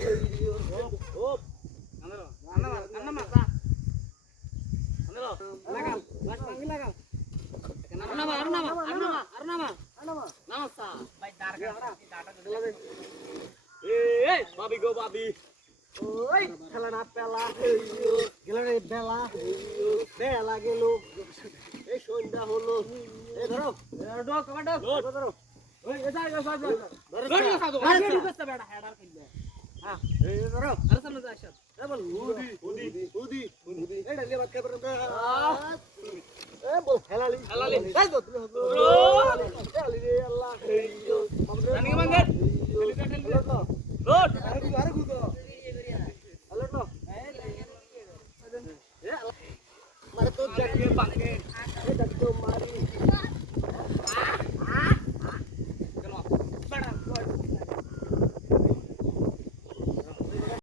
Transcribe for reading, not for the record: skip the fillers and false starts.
Hop. Anna mata. Anna lagal. Lag panggil lagal. Arnama. Namasa. Baik darga. Eh, babi go babi. Oi, খেলা না পেলা গেল রে বেলা বেলা গেল এই সন্ধ্যা হলো এই ধরো ডক কমান্ডো ধরো ওই এসা এসা ধরো আরে কি করতে বেটা হেডার কিনবে হ্যাঁ এই ধরো আরে সামনে যা আশা এ বল উদি এটা লে বাত করে এ বল খেলালি তাই তো তুমি খেলালি রে আল্লাহ জানি কে মাঙ্গে রোড